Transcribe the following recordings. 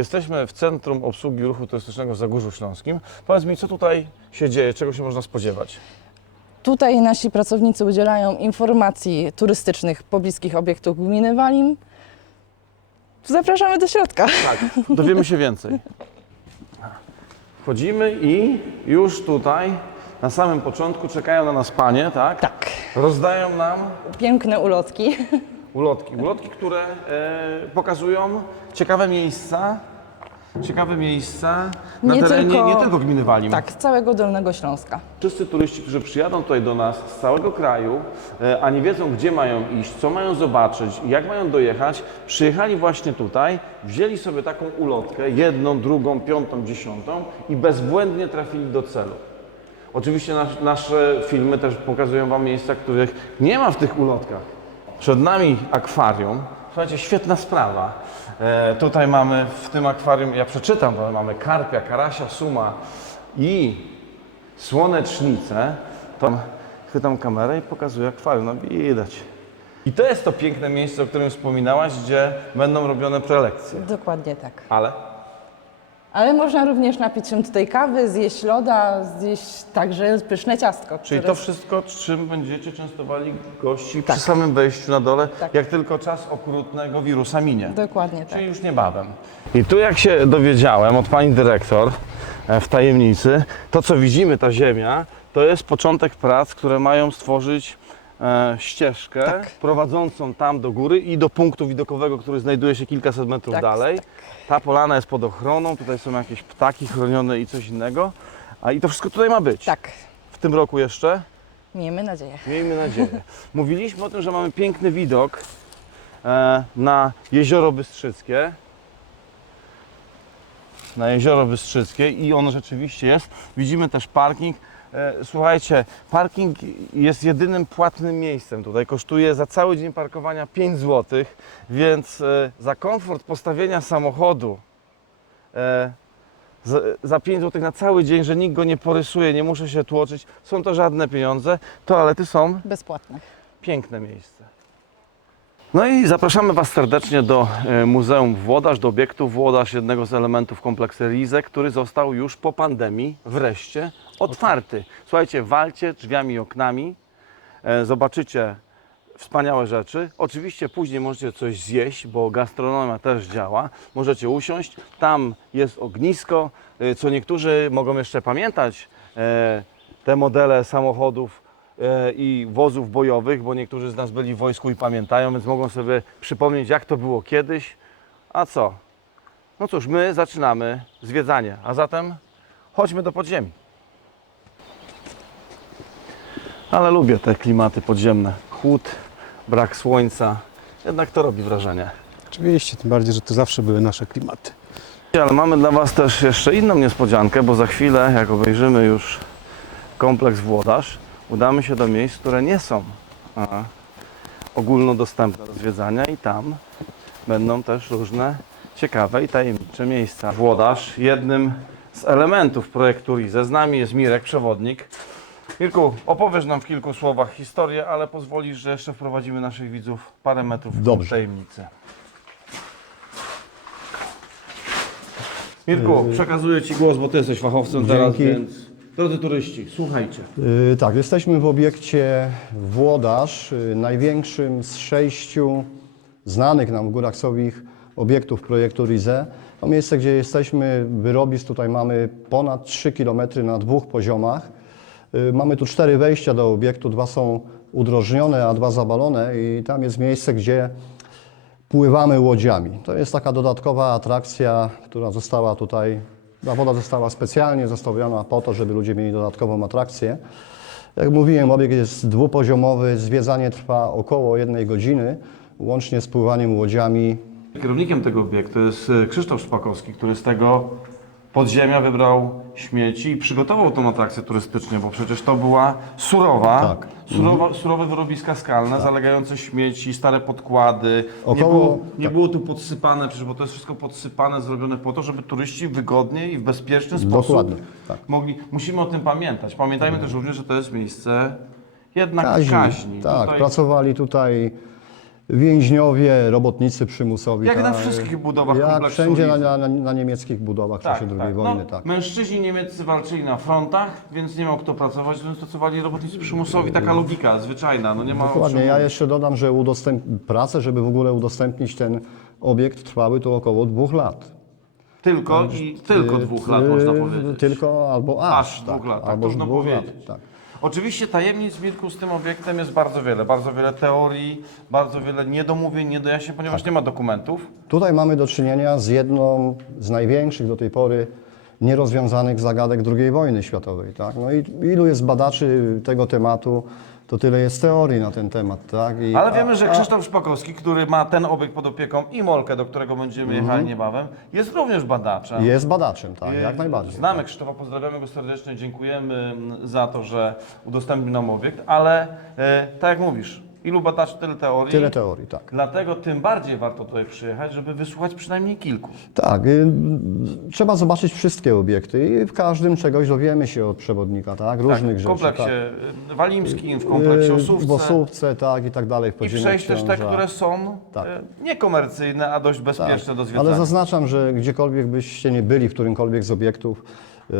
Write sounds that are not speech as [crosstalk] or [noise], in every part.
Jesteśmy w Centrum Obsługi Ruchu Turystycznego w Zagórzu Śląskim. Powiedz mi, co tutaj się dzieje, czego się można spodziewać? Tutaj nasi pracownicy udzielają informacji turystycznych pobliskich obiektów gminy Walim. Zapraszamy do środka. Tak, dowiemy się więcej. Wchodzimy i już tutaj na samym początku czekają na nas panie, tak? Tak. Rozdają nam Piękne ulotki. ulotki. Ulotki, które e, pokazują ciekawe miejsca, ciekawe miejsca na Nie terenie tylko- nie tylko gminy Walim. Tak, z całego Dolnego Śląska. Wszyscy turyści, którzy przyjadą tutaj do nas z całego kraju, e, a nie wiedzą, gdzie mają iść, co mają zobaczyć, jak mają dojechać, przyjechali właśnie tutaj, wzięli sobie taką ulotkę, jedną, drugą, piątą, dziesiątą i bezbłędnie trafili do celu. Oczywiście nas, nasze filmy też pokazują Wam miejsca, których nie ma w tych ulotkach. Przed nami akwarium. Słuchajcie, świetna sprawa. E, tutaj mamy w tym akwarium, ja przeczytam, bo mamy karpia, karasia, suma i słonecznicę. To chwytam kamerę i pokazuję akwarium. No widać. I to jest to piękne miejsce, o którym wspominałaś, gdzie będą robione prelekcje. Dokładnie tak. Ale Ale można również napić się tutaj kawy, zjeść loda, zjeść także pyszne ciastko. Czyli które- to wszystko, czym będziecie częstowali gości Tak. przy samym wejściu na dole, Tak. jak tylko czas okrutnego wirusa minie. Dokładnie tak. Czyli już niebawem. I tu jak się dowiedziałem od pani dyrektor e, w tajemnicy, to co widzimy, ta ziemia, to jest początek prac, które mają stworzyć e, ścieżkę Tak. prowadzącą tam do góry i do punktu widokowego, który znajduje się kilkaset metrów Tak, dalej. Ta polana jest pod ochroną, tutaj są jakieś ptaki chronione i coś innego. A i to wszystko tutaj ma być. Tak. W tym roku jeszcze Miejmy nadzieję. Miejmy nadzieję. [laughs] Mówiliśmy o tym, że mamy piękny widok e, na jezioro Bystrzyckie. Na jezioro Bystrzyckie i ono rzeczywiście jest. Widzimy też parking. E, słuchajcie, parking jest jedynym płatnym miejscem tutaj. Kosztuje za cały dzień parkowania 5 zł, więc e, za komfort postawienia samochodu e, za, za 5 zł na cały dzień, że nikt go nie porysuje, nie muszę się tłoczyć. Są to żadne pieniądze. Toalety są Bezpłatne. piękne miejsce. No i zapraszamy Was serdecznie do Muzeum Włodarz, do obiektu Włodarz, jednego z elementów kompleksu Rize, który został już po pandemii wreszcie otwarty. Słuchajcie, walcie drzwiami i oknami, e, zobaczycie wspaniałe rzeczy. Oczywiście później możecie coś zjeść, bo gastronomia też działa. Możecie usiąść, tam jest ognisko, e, co niektórzy mogą jeszcze pamiętać e, te modele samochodów i wozów bojowych, bo niektórzy z nas byli w wojsku i pamiętają, więc mogą sobie przypomnieć, jak to było kiedyś. A co? No cóż, my zaczynamy zwiedzanie, a zatem chodźmy do podziemi. Ale lubię te klimaty podziemne. Chłód, brak słońca, jednak to robi wrażenie. Oczywiście, tym bardziej, że to zawsze były nasze klimaty. Ale mamy dla Was też jeszcze inną niespodziankę, bo za chwilę, jak obejrzymy już kompleks Włodarz, udamy się do miejsc, które nie są ogólnodostępne do zwiedzania i tam będą też różne ciekawe i tajemnicze miejsca. Włodarz, jednym z elementów projektu RIZE. Z nami jest Mirek, przewodnik. Mirku, opowiesz nam w kilku słowach historię, ale pozwolisz, że jeszcze wprowadzimy naszych widzów parę metrów w Dobrze. tajemnicy. Mirku, przekazuję Ci głos, bo Ty jesteś fachowcem teraz, Dzięki. więc drodzy turyści, słuchajcie. Yy, Tak, jesteśmy w obiekcie Włodarz, yy, największym z sześciu znanych nam w Górach Sowich obiektów projektu RIZE. To miejsce, gdzie jesteśmy, wyrobisk tutaj mamy ponad 3 km na dwóch poziomach. Yy, Mamy tu cztery wejścia do obiektu, dwa są udrożnione, a dwa zabalone i tam jest miejsce, gdzie pływamy łodziami. To jest taka dodatkowa atrakcja, która została tutaj, ta woda została specjalnie zostawiona po to, żeby ludzie mieli dodatkową atrakcję. Jak mówiłem, obiekt jest dwupoziomowy, zwiedzanie trwa około jednej godziny, łącznie z pływaniem łodziami. Kierownikiem tego obiektu jest e, Krzysztof Szpakowski, który z tego podziemia wybrał śmieci i przygotował tą atrakcję turystyczną, bo przecież to była surowa, Tak. surowa surowe wyrobiska skalne, zalegające śmieci, stare podkłady. Nie, Około- było, nie tak. było tu podsypane, przecież bo to jest wszystko podsypane, zrobione po to, żeby turyści wygodnie i w bezpieczny sposób Dokładnie, tak. mogli. Musimy o tym pamiętać. Pamiętajmy też również, że to jest miejsce jednak Kaźni. kaźni. Tak, Tutaj- pracowali tutaj więźniowie, robotnicy przymusowi. Jak na tak. wszystkich budowach Jak kompleksu wszędzie na, na, na niemieckich budowach w czasie II wojny, no, tak. Mężczyźni niemieccy walczyli na frontach, więc nie miał kto pracować, więc stosowali robotnicy przymusowi. Taka logika zwyczajna, no nie ma o Dokładnie. czym Ja jeszcze dodam, że udostęp... prace, żeby w ogóle udostępnić ten obiekt, trwały tu około dwóch lat. Tylko i tylko Ty- dwóch lat ty- można powiedzieć. Tylko albo aż. Aż dwóch lat, tak, albo trudno dwóch lat, powiedzieć. tak. Oczywiście tajemnic Mirku z tym obiektem jest bardzo wiele. Bardzo wiele teorii, bardzo wiele niedomówień, niedojaśnień, ponieważ nie ma dokumentów. Tutaj mamy do czynienia z jedną z największych do tej pory nierozwiązanych zagadek II wojny światowej. Tak? No i ilu jest badaczy tego tematu, to tyle jest teorii na ten temat. Tak? I, Ale wiemy, że a- Krzysztof Szpakowski, który ma ten obiekt pod opieką i Molkę, do którego będziemy jechali niebawem, jest również badaczem. Jest badaczem, tak, I jak najbardziej. Znamy Krzysztofa, pozdrawiamy go serdecznie, dziękujemy mm, za to, że udostępnił nam obiekt, ale e, tak jak mówisz, ilu badaczy, tyle teorii. Tyle teorii, tak. Dlatego tym bardziej warto tutaj przyjechać, żeby wysłuchać przynajmniej kilku. Tak, y, trzeba zobaczyć wszystkie obiekty i w każdym czegoś dowiemy się od przewodnika, tak? Różnych w rzeczy. kompleksie tak. y, walimskim, w kompleksie Y, Osówce. W Osówce, tak, i tak dalej. w I podziemiach przejść też te, Książa. które są Tak. y, niekomercyjne, a dość bezpieczne do zwiedzania. Ale zaznaczam, że gdziekolwiek byście nie byli, w którymkolwiek z obiektów, y,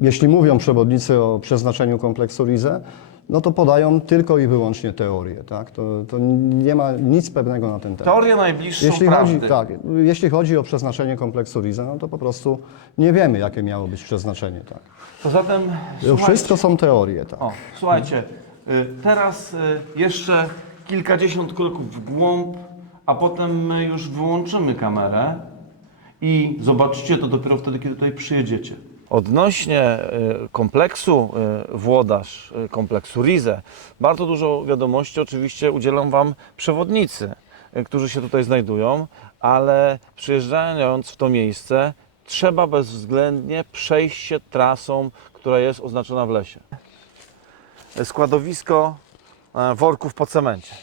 jeśli mówią przewodnicy o przeznaczeniu kompleksu Rize, no to podają tylko i wyłącznie teorię. Tak? To, to nie ma nic pewnego na ten temat. Teorie najbliższą Jeśli prawdy. chodzi, tak, jeśli chodzi o przeznaczenie kompleksu Rize, no to po prostu nie wiemy, jakie miało być przeznaczenie. Tak. To słuchajcie, Wszystko są teorie. Tak. o, słuchajcie, y, teraz y, jeszcze kilkadziesiąt kroków w głąb, a potem my już wyłączymy kamerę i zobaczycie to dopiero wtedy, kiedy tutaj przyjedziecie. Odnośnie y, kompleksu y, Włodarz, y, kompleksu Rize, bardzo dużo wiadomości oczywiście udzielą Wam przewodnicy, którzy się tutaj znajdują, ale przyjeżdżając w to miejsce, trzeba bezwzględnie przejść się trasą, która jest oznaczona w lesie. Składowisko e, worków po cemencie.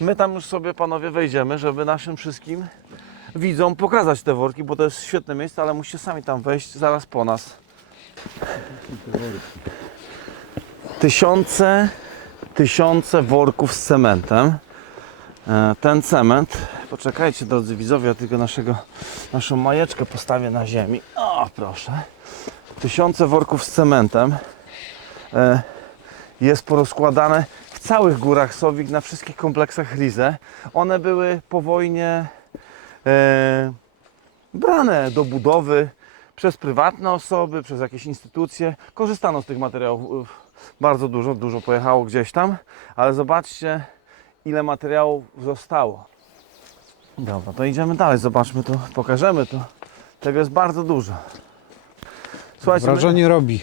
My tam już sobie, panowie, wejdziemy, żeby naszym wszystkim widzom pokazać te worki, bo to jest świetne miejsce, ale musicie sami tam wejść zaraz po nas. Tysiące, tysiące worków z cementem. E, Ten cement, poczekajcie drodzy widzowie, ja tylko naszego, naszą majeczkę postawię na ziemi. O, proszę. Tysiące worków z cementem e, jest porozkładane w całych górach Sowik, na wszystkich kompleksach Rize. One były po wojnie brane do budowy przez prywatne osoby, przez jakieś instytucje. Korzystano z tych materiałów e, bardzo dużo, dużo pojechało gdzieś tam, ale zobaczcie ile materiałów zostało. Dobra, to idziemy dalej, zobaczmy to, pokażemy to. Tego jest bardzo dużo. Słuchajcie, my- Wrażenie robi.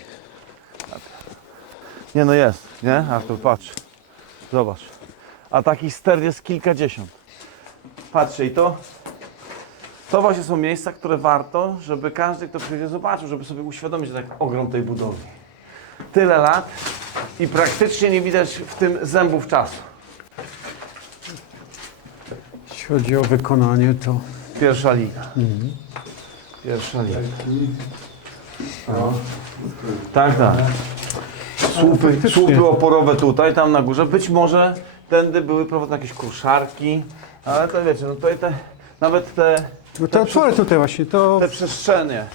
nie no jest, nie? Artur, patrz. Zobacz. A takich ster jest kilkadziesiąt. Patrzcie i to. To właśnie są miejsca, które warto, żeby każdy, kto przyjdzie, zobaczył, żeby sobie uświadomić tak ogrom tej budowy. Tyle lat i praktycznie nie widać w tym zębów czasu. Jeśli chodzi o wykonanie, to Pierwsza liga. Pierwsza liga. No. Tak, tak. Słupy, słupy oporowe tutaj, tam na górze. Być może tędy były prowadzone jakieś kruszarki, ale to wiecie, no tutaj te, nawet te, no te otwory tutaj właśnie, to te przestrzenie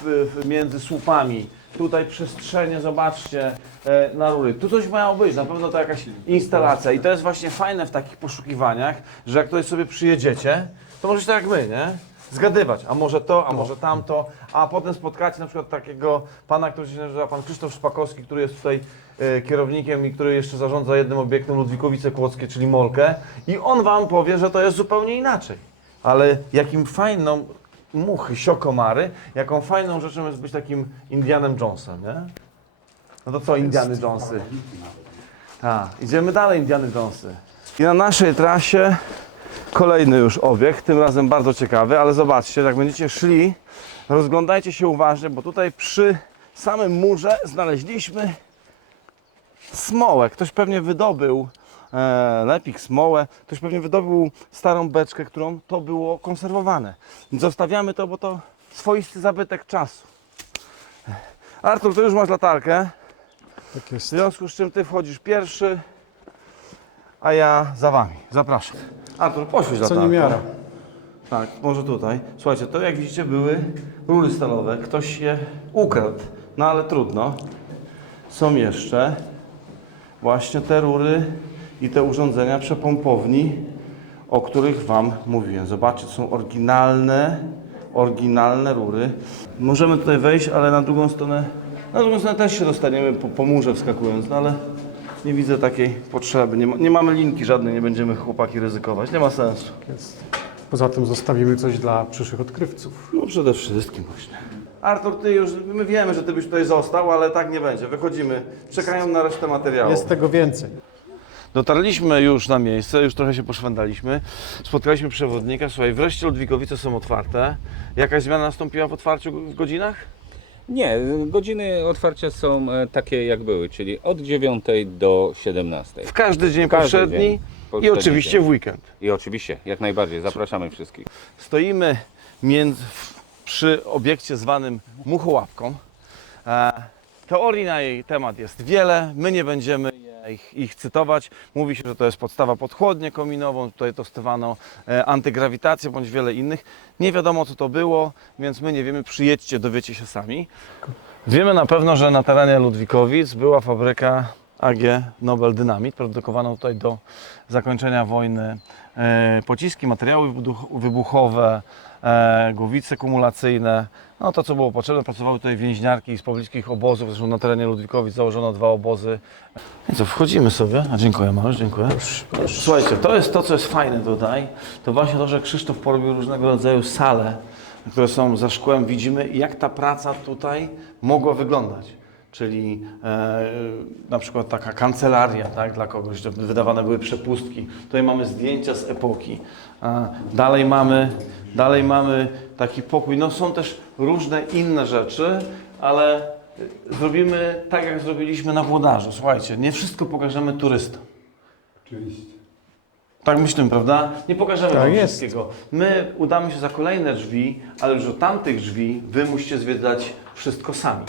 w, w, między słupami, tutaj przestrzenie, zobaczcie, e, na rury. Tu coś miało być, na pewno to jakaś instalacja i to jest właśnie fajne w takich poszukiwaniach, że jak tutaj sobie przyjedziecie, to możecie tak jak my, nie? Zgadywać, a może to, a może tamto, a potem spotkacie na przykład takiego pana, który się nazywa pan Krzysztof Szpakowski, który jest tutaj e, kierownikiem i który jeszcze zarządza jednym obiektem Ludwikowice Kłodzkie, czyli Molkę i on wam powie, że to jest zupełnie inaczej. Ale jakim fajną muchy, siokomary, jaką fajną rzeczą jest być takim Indianem Jonesem, nie? No to co Indiany Jonesy? Tak, idziemy dalej Indiany Jonesy. I na naszej trasie kolejny już obiekt, tym razem bardzo ciekawy, ale zobaczcie, jak będziecie szli, rozglądajcie się uważnie, bo tutaj przy samym murze znaleźliśmy smołę. Ktoś pewnie wydobył e, lepik, smołę. Ktoś pewnie wydobył starą beczkę, którą to było konserwowane. Zostawiamy to, bo to swoisty zabytek czasu. Artur, ty już masz latarkę, tak w jest. związku z czym ty wchodzisz pierwszy, a ja za Wami. Zapraszam. Artur, poświeć Co nie miara. Tak, może tutaj. Słuchajcie, to jak widzicie były rury stalowe. Ktoś je ukradł, no ale trudno. Są jeszcze właśnie te rury i te urządzenia przepompowni, o których Wam mówiłem. Zobaczcie, to są oryginalne, oryginalne rury. Możemy tutaj wejść, ale na drugą stronę, na drugą stronę też się dostaniemy po, po murze wskakując, no ale nie widzę takiej potrzeby. Nie, ma, nie mamy linki żadnej, nie będziemy chłopaki ryzykować. Nie ma sensu. Jest. Poza tym zostawimy coś dla przyszłych odkrywców. No przede wszystkim właśnie. Artur, ty już, my wiemy, że ty byś tutaj został, ale tak nie będzie. Wychodzimy, czekają na resztę materiału. Jest tego więcej. Dotarliśmy już na miejsce, już trochę się poszwendaliśmy. Spotkaliśmy przewodnika. Słuchaj, wreszcie Ludwikowice są otwarte. Jakaś zmiana nastąpiła w otwarciu w godzinach? Nie, godziny otwarcia są e, takie jak były, czyli od 9 do 17. W każdy dzień Każdy powszedni dzień. i oczywiście dzień. w weekend. I oczywiście, jak najbardziej, zapraszamy wszystkich. Stoimy między, przy obiekcie zwanym Muchołapką. E, teorii na jej temat jest wiele. My nie będziemy ich, ich cytować. Mówi się, że to jest podstawa pod chłodnię kominową. Tutaj testowano e, antygrawitację bądź wiele innych. Nie wiadomo co to było, więc my nie wiemy. Przyjedźcie, dowiecie się sami. Wiemy na pewno, że na terenie Ludwikowic była fabryka AG Nobel Dynamit, produkowana tutaj do zakończenia wojny e, pociski, materiały wybuch- wybuchowe, głowice kumulacyjne. No to, co było potrzebne, pracowały tutaj więźniarki z pobliskich obozów, zresztą na terenie Ludwikowic założono dwa obozy. I co, wchodzimy sobie. A dziękuję Mariusz, dziękuję. Słuchajcie, to jest to, co jest fajne tutaj, to właśnie to, że Krzysztof porobił różnego rodzaju sale, które są za szkłem. Widzimy, jak ta praca tutaj mogła wyglądać. Czyli e, na przykład taka kancelaria tak, dla kogoś, że wydawane były przepustki. Tutaj mamy zdjęcia z epoki. A dalej, mamy, dalej mamy taki pokój. No są też różne inne rzeczy, ale e, zrobimy tak, jak zrobiliśmy na Włodarzu. Słuchajcie, nie wszystko pokażemy turystom. Tak myślimy, prawda? Nie pokażemy Tak wam jest. wszystkiego. My udamy się za kolejne drzwi, ale już do tamtych drzwi wy musicie zwiedzać wszystko sami.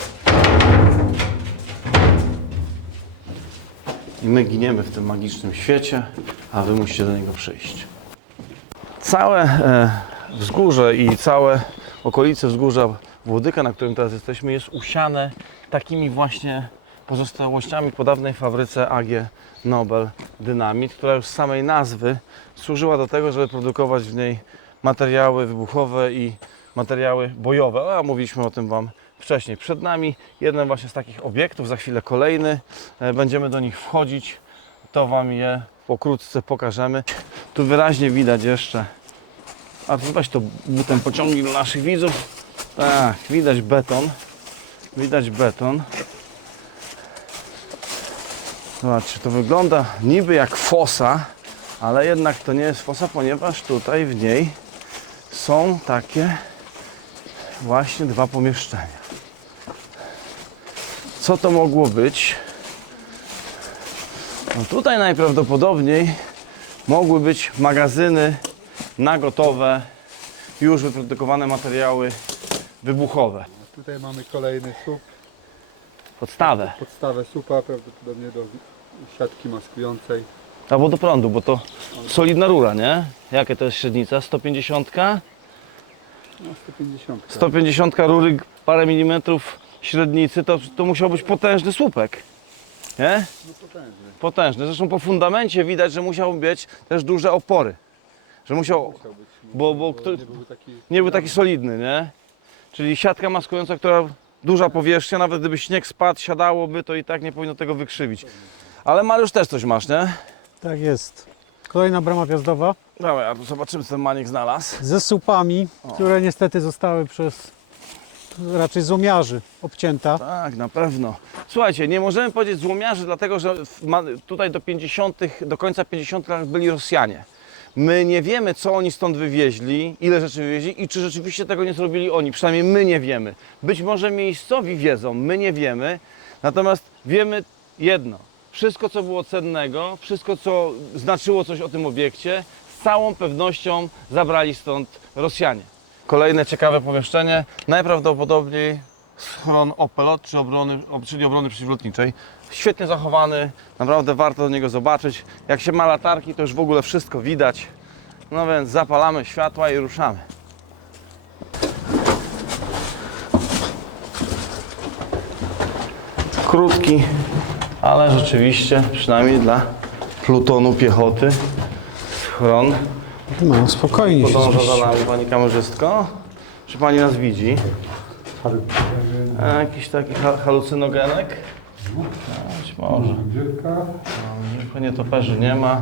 I my giniemy w tym magicznym świecie, a wy musicie do niego przyjść. Całe e, wzgórze i całe okolice wzgórza Włodyka, na którym teraz jesteśmy, jest usiane takimi właśnie pozostałościami po dawnej fabryce AG Nobel Dynamit, która już z samej nazwy służyła do tego, żeby produkować w niej materiały wybuchowe i materiały bojowe. A mówiliśmy o tym Wam wcześniej. Przed nami jeden właśnie z takich obiektów, za chwilę kolejny. E, Będziemy do nich wchodzić. To Wam je pokrótce pokażemy. Tu wyraźnie widać jeszcze. A tu to butem pociągnij do naszych widzów. Tak, widać beton. Widać beton. Zobaczcie, to wygląda niby jak fosa, ale jednak to nie jest fosa, ponieważ tutaj w niej są takie właśnie dwa pomieszczenia. Co to mogło być? No tutaj najprawdopodobniej mogły być magazyny na gotowe, już wyprodukowane materiały wybuchowe. Tutaj mamy kolejny słup, Podstawę. podstawę słupa prawdopodobnie do siatki maskującej. Albo do prądu, bo to solidna rura, nie? Jakie to jest średnica? 150? No 150. 150 rury, parę milimetrów średnicy, to, to musiał być potężny słupek. Nie? No potężny. Potężny. Zresztą po fundamencie widać, że musiał mieć też duże opory. Że musiał, Musiał być. bo, bo kto, nie był taki. nie był taki solidny, nie? Czyli siatka maskująca, która duża powierzchnia, nawet gdyby śnieg spadł, siadałoby, to i tak nie powinno tego wykrzywić. Ale Mariusz też coś masz, nie? Tak jest. Kolejna brama wjazdowa Dawaj, a tu zobaczymy, co ten maniek znalazł. ze słupami, które niestety zostały przez raczej złomiarzy obcięta. Tak, na pewno. Słuchajcie, nie możemy powiedzieć złomiarzy, dlatego że tutaj do 50., do końca 50. lat byli Rosjanie. My nie wiemy, co oni stąd wywieźli, ile rzeczy wywieźli i czy rzeczywiście tego nie zrobili oni. Przynajmniej my nie wiemy. Być może miejscowi wiedzą, my nie wiemy. Natomiast wiemy jedno. Wszystko, co było cennego, wszystko, co znaczyło coś o tym obiekcie, z całą pewnością zabrali stąd Rosjanie. Kolejne ciekawe pomieszczenie. Najprawdopodobniej schron Opelot, czy obrony, ob- czyli obrony przeciwlotniczej. Świetnie zachowany, naprawdę warto do niego zobaczyć. Jak się ma latarki, to już w ogóle wszystko widać. No więc zapalamy światła i ruszamy. Krótki, ale rzeczywiście, przynajmniej dla plutonu piechoty, schron. No, spokojnie się Podąża za nami pani kamerzystko. Czy pani nas widzi? A, jakiś taki ha- halucynogenek? No, być może. No, nie toperzy nie ma.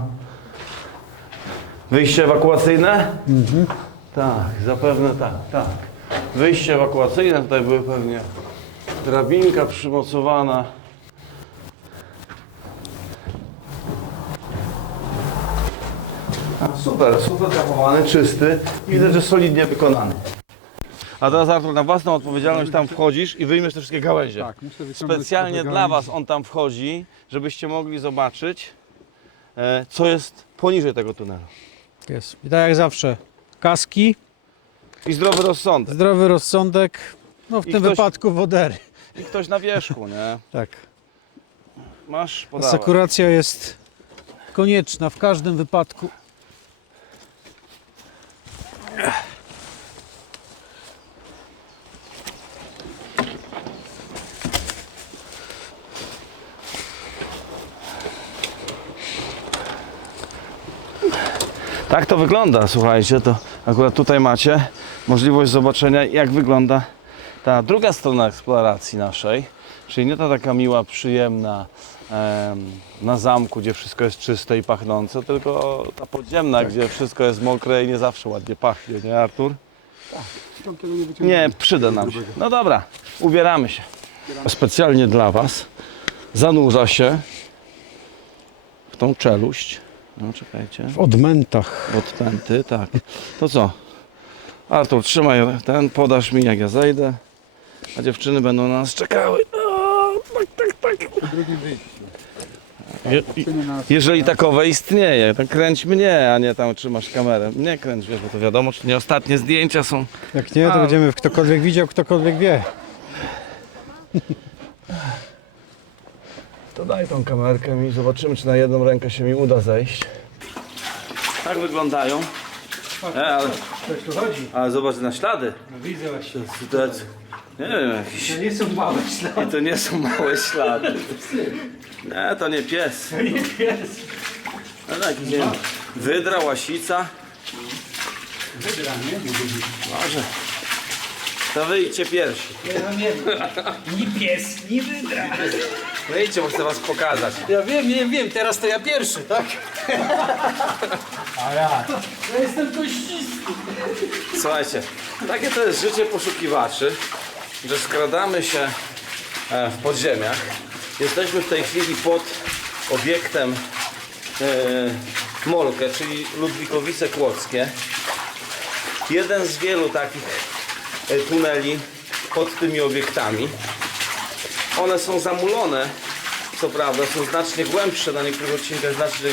Wyjście ewakuacyjne? Tak, zapewne tak, tak. Wyjście ewakuacyjne, tutaj były pewnie drabinka przymocowana. Super, super zachowany, czysty. Widać, że solidnie wykonany. A teraz Artur, na własną odpowiedzialność tam wchodzisz i wyjmiesz te wszystkie gałęzie. Tak, muszę wyciągnąć Specjalnie dla. Was on tam wchodzi, żebyście mogli zobaczyć, e, co jest poniżej tego tunelu. Jest. I tak jak zawsze, kaski, I zdrowy rozsądek. zdrowy rozsądek, no w I tym ktoś- wypadku wodery. I ktoś na wierzchu, nie? Tak. Masz podawać. Asekuracja jest konieczna w każdym wypadku. Tak to wygląda, słuchajcie, to akurat tutaj macie możliwość zobaczenia jak wygląda ta druga strona eksploracji naszej, czyli nie ta taka miła, przyjemna em, na zamku, gdzie wszystko jest czyste i pachnące, tylko ta podziemna, gdzie wszystko jest mokre i nie zawsze ładnie pachnie, nie Artur? Tego nie przyda nam się. No dobra, ubieramy się. Specjalnie dla Was zanurza się w tą czeluść. No czekajcie. W odmętach. Odpęty, tak. To co? Artur, trzymaj ten, podasz mi jak ja zejdę, a dziewczyny będą na nas czekały. O, tak, tak, tak. W drugim wyjściu. Je, nie na jeżeli takowe istnieje, to kręć mnie, a nie tam trzymasz kamerę. Mnie kręć, wiesz, bo to wiadomo, czy nie ostatnie zdjęcia są. Jak nie, to A. będziemy w ktokolwiek widział, ktokolwiek wie. To daj tą kamerkę mi, zobaczymy, czy na jedną rękę się mi uda zejść. Tak wyglądają. E, ale, Coś tu chodzi. ale zobacz na ślady. Widzę właśnie. To jest, nie wiem, jakiś... To nie są małe ślady. I to nie są małe ślady. [laughs] Nie, to nie pies. To nie pies. No tak, nie wiem. Wydra, łasica. Wydra, nie? Może. To wyjdźcie pierwsi. Ja no nie wiem. Ni pies, ni wydra. Wyjdźcie, bo chcę was pokazać. Ja wiem, wiem, wiem, teraz to ja pierwszy, tak? A ja. Ja jestem kościsty. Słuchajcie, takie to jest życie poszukiwaczy, że skradamy się e, w podziemiach. Jesteśmy w tej chwili pod obiektem e, Molke, czyli Ludwikowice Kłodzkie. Jeden z wielu takich e, tuneli pod tymi obiektami. One są zamulone, co prawda, są znacznie głębsze, na niektórych odcinkach znacznie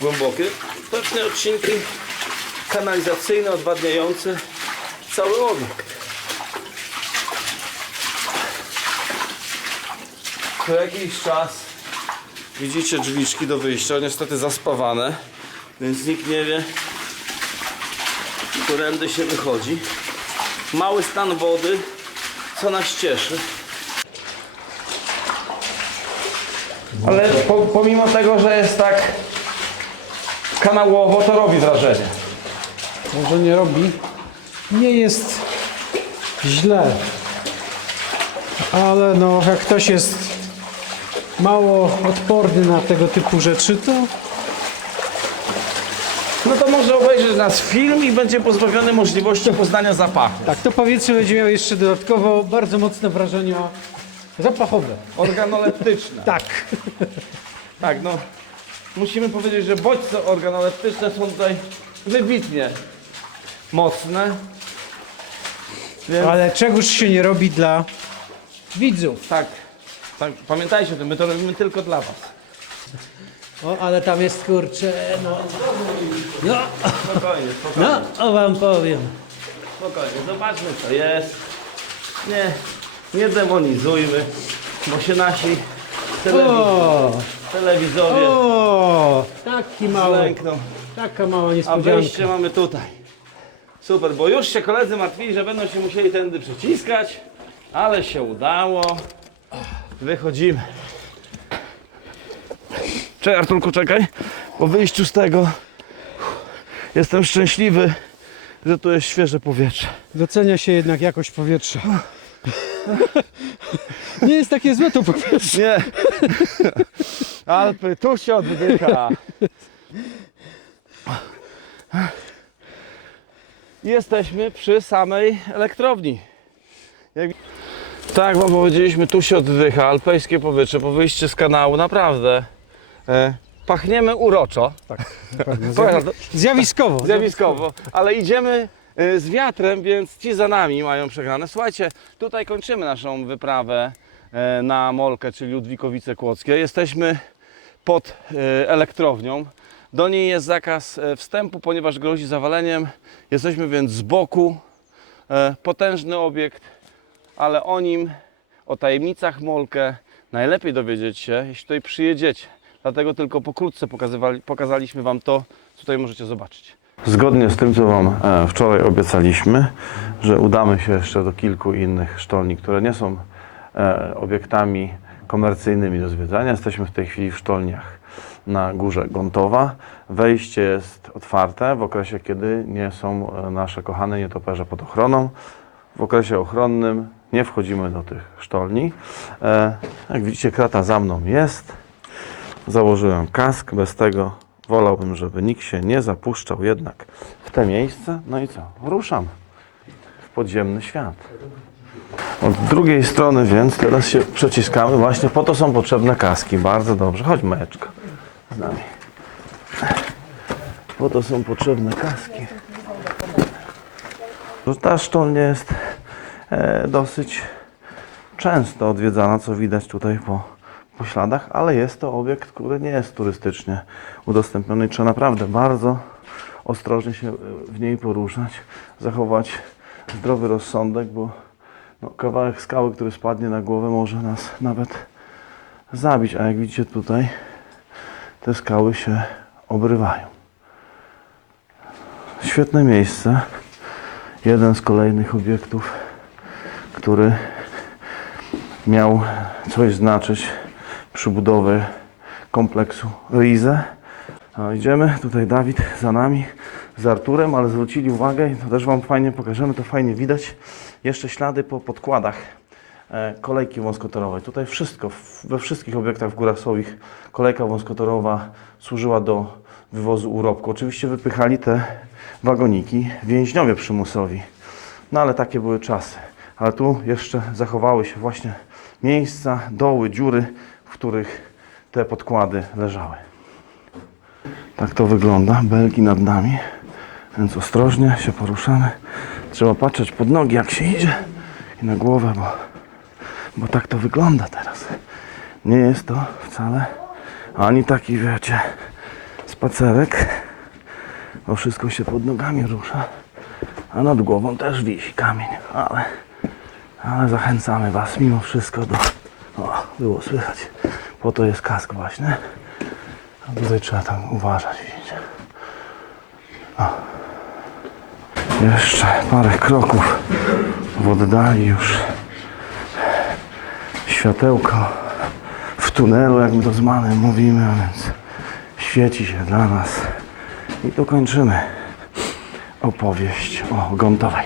głębokie. Pewne odcinki kanalizacyjne, odwadniające cały obiekt. Co jakiś czas widzicie drzwiczki do wyjścia, niestety zaspawane, więc nikt nie wie, którędy się wychodzi. Mały stan wody, co nas cieszy. Ale po, pomimo tego, że jest tak kanałowo, to robi wrażenie. Może nie robi. Nie jest źle. Ale no, jak ktoś jest mało odporny na tego typu rzeczy, to No to może obejrzeć nas film i będzie pozbawiony możliwości poznania zapachu. tak, to powietrze będzie miało jeszcze dodatkowo bardzo mocne wrażenia zapachowe. Organoleptyczne. Tak. Tak, no. Musimy powiedzieć, że bodźce organoleptyczne są tutaj wybitnie mocne. Więc Ale czegoż się nie robi dla widzów. tak, pamiętajcie o tym, my to robimy tylko dla Was. O, ale tam jest kurczę, no. No, Spokojnie, spokojnie, no, o wam powiem. spokojnie. Zobaczmy co jest. Nie, nie demonizujmy, bo się nasi O, Telewizowie o, taki mały, taka mała A niespodzianka. wyjście mamy tutaj. Super, bo już się koledzy martwili, że będą się musieli tędy przyciskać, ale się udało. Wychodzimy. Czekaj Arturku, czekaj. Po wyjściu z tego jestem szczęśliwy, że tu jest świeże powietrze. Docenia się jednak jakość powietrza. Nie jest takie złe to powietrze. Nie. Alpy, tu się oddycha. Jesteśmy przy samej elektrowni. Jak... Tak, wam powiedzieliśmy, tu się oddycha, alpejskie powietrze po wyjściu z kanału, naprawdę. E, pachniemy uroczo, tak, [laughs] Powiem, Zjawiskowo. zjawiskowo, ale idziemy e, z wiatrem, więc ci za nami mają przegrane. Słuchajcie, tutaj kończymy naszą wyprawę e, na Molkę, czyli Ludwikowice Kłodzkie. Jesteśmy pod e, elektrownią. Do niej jest zakaz e, wstępu, ponieważ grozi zawaleniem. Jesteśmy więc z boku. E, Potężny obiekt, ale o nim, o tajemnicach Molkę najlepiej dowiedzieć się, jeśli tutaj przyjedziecie. Dlatego tylko pokrótce pokazaliśmy Wam to, co tutaj możecie zobaczyć. Zgodnie z tym, co Wam e, wczoraj obiecaliśmy, że udamy się jeszcze do kilku innych sztolni, które nie są e, obiektami komercyjnymi do zwiedzania. Jesteśmy w tej chwili w sztolniach na górze Gontowa. Wejście jest otwarte w okresie, kiedy nie są e, nasze kochane nietoperze pod ochroną. W okresie ochronnym nie wchodzimy do tych sztolni. E, Jak widzicie, krata za mną jest. Założyłem kask, bez tego wolałbym, żeby nikt się nie zapuszczał jednak w te miejsce. No i co? Ruszam w podziemny świat. Od drugiej strony więc teraz się przeciskamy. Właśnie po to są potrzebne kaski. Bardzo dobrze. Chodź Majeczko z nami. Po to są potrzebne kaski. Ta sztolnia jest dosyć często odwiedzana, co widać tutaj po, po śladach, ale jest to obiekt, który nie jest turystycznie udostępniony i trzeba naprawdę bardzo ostrożnie się e, w niej poruszać, zachować zdrowy rozsądek, bo no, kawałek skały, który spadnie na głowę może nas nawet zabić, a jak widzicie tutaj te skały się obrywają. Świetne miejsce. Jeden z kolejnych obiektów, który miał coś znaczyć przy budowie kompleksu Rize. A idziemy, tutaj Dawid za nami, z Arturem, ale zwrócili uwagę i to też Wam fajnie pokażemy, to fajnie widać, jeszcze ślady po podkładach e, kolejki wąskotorowej. Tutaj wszystko, we wszystkich obiektach w Górach Słowich kolejka wąskotorowa służyła do wywozu urobku. Oczywiście wypychali te wagoniki więźniowie przymusowi. No ale takie były czasy. Ale tu jeszcze zachowały się właśnie miejsca, doły, dziury, w których te podkłady leżały. Tak to wygląda. Belki nad nami. Więc ostrożnie się poruszamy. Trzeba patrzeć pod nogi jak się idzie i na głowę, bo, bo tak to wygląda teraz. Nie jest to wcale ani taki, wiecie, spacerek, bo wszystko się pod nogami rusza, a nad głową też wisi kamień, ale, ale zachęcamy Was mimo wszystko do, o, było słychać, po to jest kask właśnie, a tutaj trzeba tam uważać, widzicie. O. Jeszcze parę kroków w oddali już światełko w tunelu, jak my to z Manem mówimy, a więc świeci się dla nas. I tu kończymy opowieść o Gontowej.